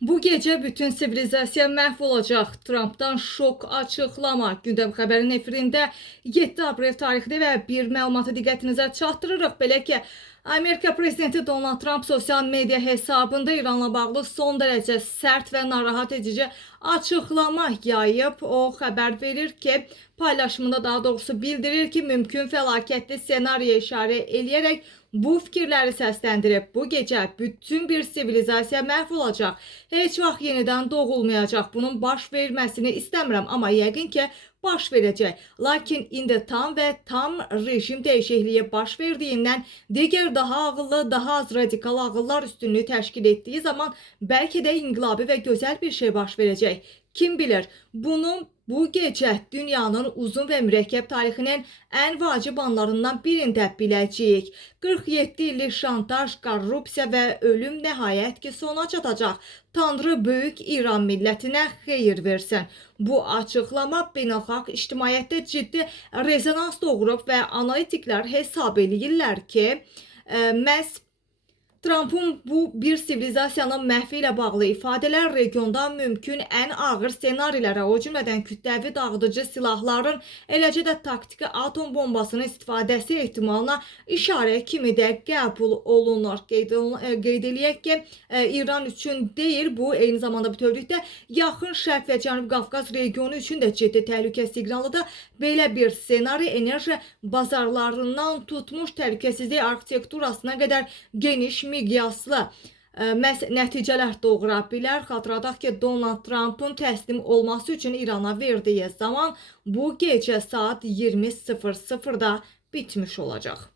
Bu gece bütün sivilizasiya məhv olacaq. Trumpdan şok açıqlama. Gündəm xəbərinin efirində 7 aprel tarixli və bir məlumatı diqqətinizə çatdırırıq. Belə ki, Amerika prezidenti Donald Trump sosial media hesabında İranla bağlı son dərəcə sərt və narahat edici açıqlama yayıb. O xəbər verir ki, paylaşımında daha doğrusu bildirir ki, mümkün fəlakətli senariyə işarə eləyərək bu fikirləri səsləndirib. Bu gecə bütün bir sivilizasiya məhv olacaq. Heç vaxt yenidən doğulmayacaq. Bunun baş verməsini istəmirəm, amma yəqin ki, baş verəcək. Lakin indi tam və tam rejim dəyişikliyi baş verdiyindən digər daha ağıllı, daha az radikal ağıllar üstünlüğü təşkil etdiyi zaman bəlkə də inqilabi və gözəl bir şey baş verəcək. Kim bilir? Bunu bu gecə dünyanın uzun və mürəkkəb tarixinin ən vacib anlarından birində biləcəyik. 47 illik şantaj, korrupsiya və ölüm nəhayət ki sona çatacaq. Tanrı böyük İran millətinə xeyir versin. Bu açıqlama beynəlxalq ictimaiyyətdə ciddi rezonans doğurub və analitiklər hesab edirlər ki, məhz Trump'un bu bir sivilizasiyanın məhvi ilə bağlı ifadələr regionda mümkün ən ağır senarilərə, o cümlədən kütləvi dağıdıcı silahların, eləcə də taktiki atom bombasının istifadəsi ehtimalına işarə kimi də qəbul olunur. Qeyd eləyək ki, İran üçün deyil, bu eyni zamanda bütövlükdə Yaxın Şərq və Cənubi Qafqaz regionu üçün də ciddi təhlükə siqnalıdır. Belə bir senari enerji bazarlarından tutmuş təhlükəsizlik arxitekturasına qədər geniş miqyaslı nəticələr doğura bilər. Xatırladaq ki, Donald Trump'ın təslim olması üçün İrana verdiyi zaman bu gecə saat 20:00-da bitmiş olacaq.